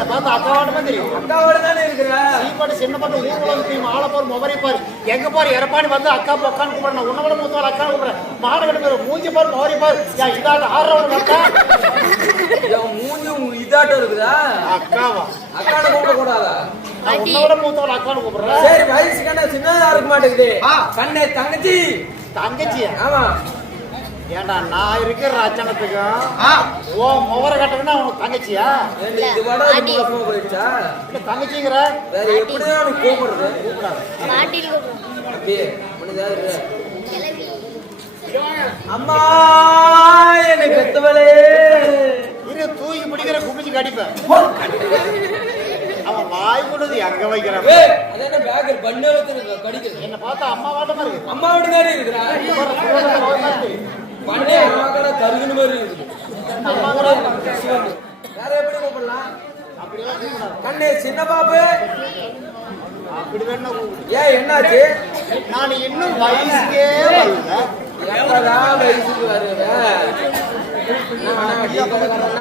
என்ன பார்த்தா அக்காவாட்டமே தெரியும். அக்காவோட தானே இருக்கிற? சீப்பாடு சின்ன பாட்டு ஊர்வலம் தெரியும் ஆள போர் எங்க பாரு எரப்பாடி வந்து அக்கா பொக்கான்னு கூப்பிடுறேன் உன்ன விட மூத்தவள் அக்கா கூப்பிடுறேன். மாடு கட்டு பேரு மூஞ்சி பாரு மொபரி பாரு. யா இதாட்ட ஆடுறவன் அக்கா. என் மூஞ்சி உங்க இதாட்டம் இருக்குதா? அக்காவா? அக்கான கூப்பிட கூடாதா? நான் உன்ன விட மூத்தவள் அக்கான்னு கூப்பிடுறேன். சரி வயசு கண்ணா சின்னதா இருக்க மாட்டேங்குது. கண்ணே தங்கச்சி. தங்கச்சியா? ஆமா. ஏண்டா நான் இருக்கிற ரச்சனத்துக்கும் ஓ முவர கட்டணும்னா உனக்கு தங்கச்சியா? இது மோசமா போயிடுச்சா? இல்ல தங்கச்சிங்கிற? வேற எப்படிதான் உனக்கு கூப்பிடுறது. கிளம்பி. அம்மா என்னை பெத்தவளே. இரு தூக்கி பிடிக்கிற குமிச்சு கடிப்பேன் அவன் வாய் கொடுது எங்க வைக்கிறான் என்ன பார்த்தா அம்மா வாட்டமா இருக்கு. அம்மா இருக்கிறா. பண்ணே கருகுன மாதிரி வேற எப்படி கூப்பிடலாம்? கண்ணே சின்ன பாப்பு. அப்படி வேணா கூப்பிடு. ஏன் என்னாச்சு? நான் இன்னும் வயசுக்கே வரல. வயசுக்கு வருவேன்